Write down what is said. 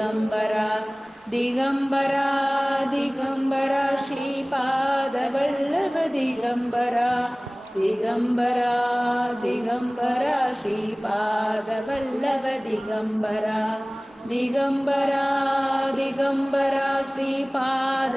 Digambara Digambara Digambara Shripad Vallabh Digambara Digambara Digambara Shripad Vallabh Digambara Digambara Digambara Shripad